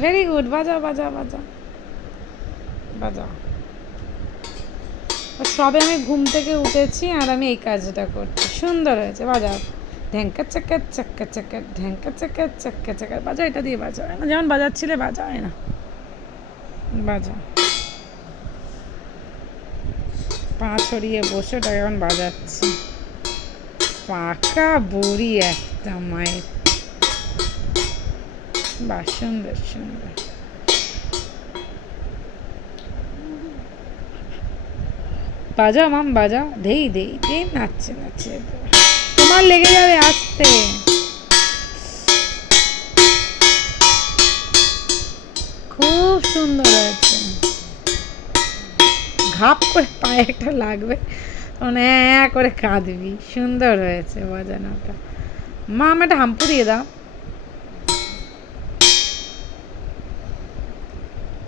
Very good, বাজাও বাজাও বাজাও বাজাও। সবে আমি ঘুম থেকে উঠেছি আর আমি এই কাজটা করছি, সুন্দর হয়েছে, বাজাও। ঢ্যাঙ্কা চাকা চাক্কা চাকা, ঢ্যাঙ্কা চাকা চাক্কা চাকা, বাজাও, এটা দিয়ে বাজাও, যেমন বাজাচ্ছিলে বাজাও, না বাজাও। পা ছড়িয়ে বসে ওটা এখন বাজাচ্ছি। পাকা বুড়ি একটা মায়ের। বাহ, সুন্দর সুন্দর। বাজাও মাম, বাজাও, ধেই ধেই ধেই, নাচছে নাচছে, তোমার লেগে যাবে আসতে। খুব সুন্দর হয়েছে। ঘাপ করে পায়ে একটা লাগবে, মানে করে কাঁদবি। সুন্দর হয়েছে বাজানোটা। মা, আমার একটা হাম্পু দিয়ে দাও।